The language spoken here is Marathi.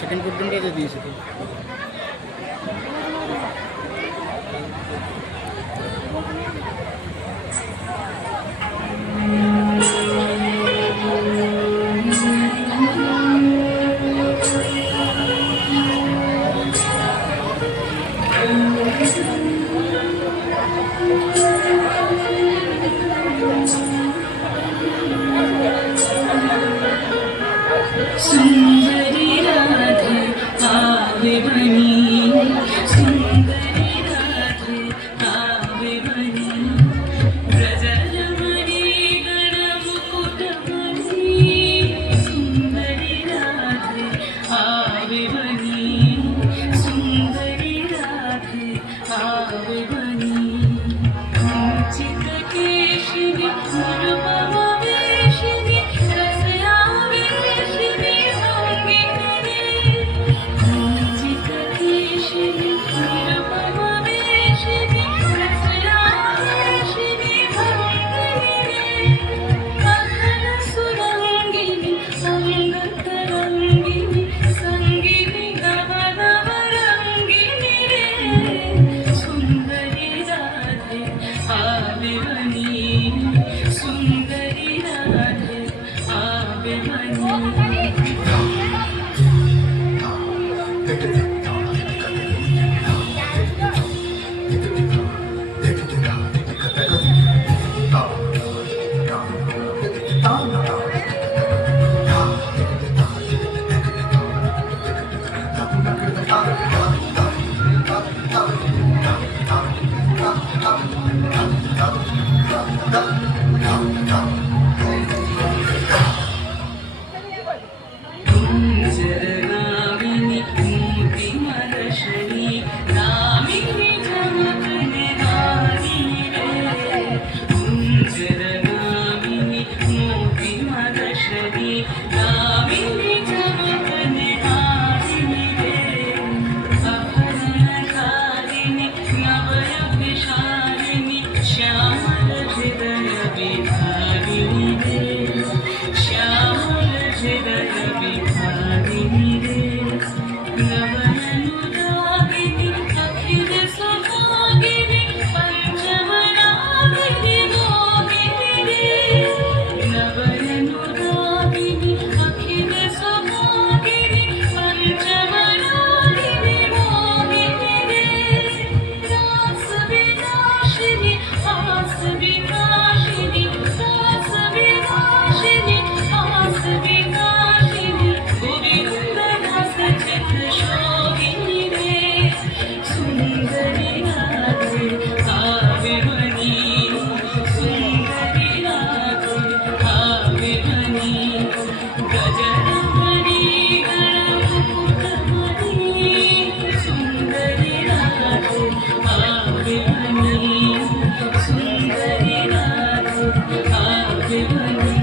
সেকেন্ড পর্যন্তটা দিয়েছে তো। सुंदरी राधे आवे बनी, सुंदरी राधे आवे बनी, ब्रजरमणी गणमुकुटमणि, सुंदरी राधे आवे बनी, सुंदरी राधे आवे बनी, चित केशिनी मुरुपमवेशिनी रसयावेशिनी भंगिनी, चित केशिनी मुरुपमवेशिनी रसयावेशिनी भंगिनी, अहन सुरंगिनी अंगतरंगिनी संगिनी नवनवरंगिनी रे, सुंदरी राधे आवे बनी, सुंदरी राधे आवे बनी। जरगामिनी मूर्तिमदर्शनी नामिनी चमकने वाली रे, जरगामिनी मूर्तिमदर्शनी नामिनी चमकने वाली रे, अपहरणकारिणी नवयविशालिनी श्यामल हृदय विहारिणी रे, श्यामल हृदय विहारिणी रे, नवनुरागिनी अखिल सुहागिनी पंचमरागिनी मोहिनी रे, नवनुरागिनी अखिल सुहागिनी पंचमरागिनी मोहिनी रे, रास विनाशिनी आस विनाशिनी, रास विनाशिनी आस विनाशिनी, गोविंददास चित शोभिनी रे, सुंदरी राधे आवे बनी, सुंदरी राधे आवे बनी, गजरमणी गणमुकुटमणि, सुंदरी राधे आवे बनी, सुंदरी राधे आवे बनी।